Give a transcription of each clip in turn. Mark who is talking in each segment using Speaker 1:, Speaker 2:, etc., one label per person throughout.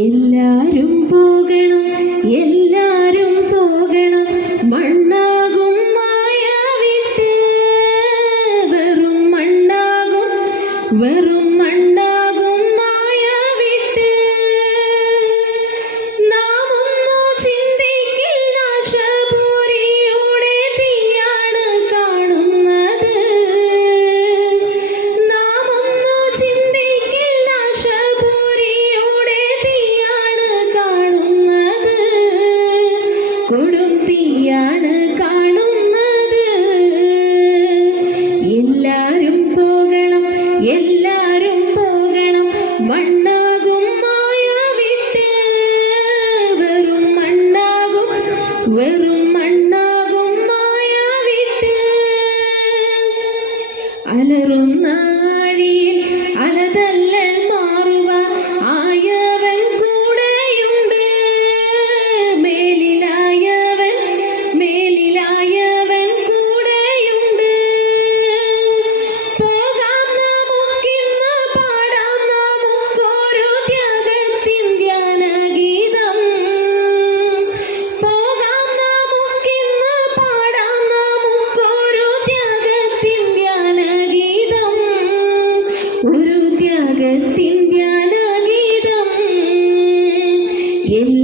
Speaker 1: എല്ലാരും പോകണം എല്ലാരും പോകണം. മണ്ണാകും മായ വിട്ട് വെറും മണ്ണാകും വെറും എല്ലാരും പോകണം. മണ്ണാകും മായ വിട്ട് വെറും മണ്ണാകും വെറും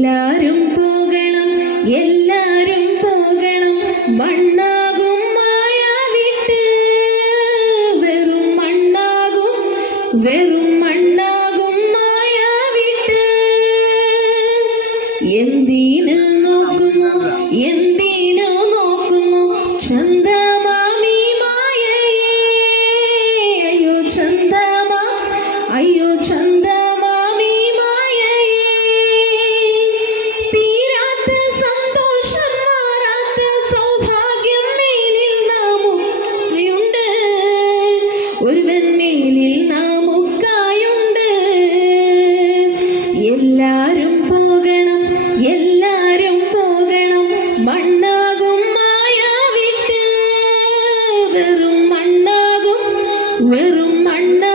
Speaker 1: എല്ലാരും പോകണം എല്ലാരും പോകണം. മണ്ണാകും മായ വിട്ട് വെറും മണ്ണാകും വെറും മണ്ണാകും മായ വിട്ട്. എന്തിനു നോക്കുന്നു എന്തിനു നോക്കുന്നു? ചന്ദമാമി മായേ അയ്യോ ചന്ദമാ അയ്യോ ചന്ദമാമി വിട്ട് വെറും മണ്ണാകും വെറും മണ്ണാകും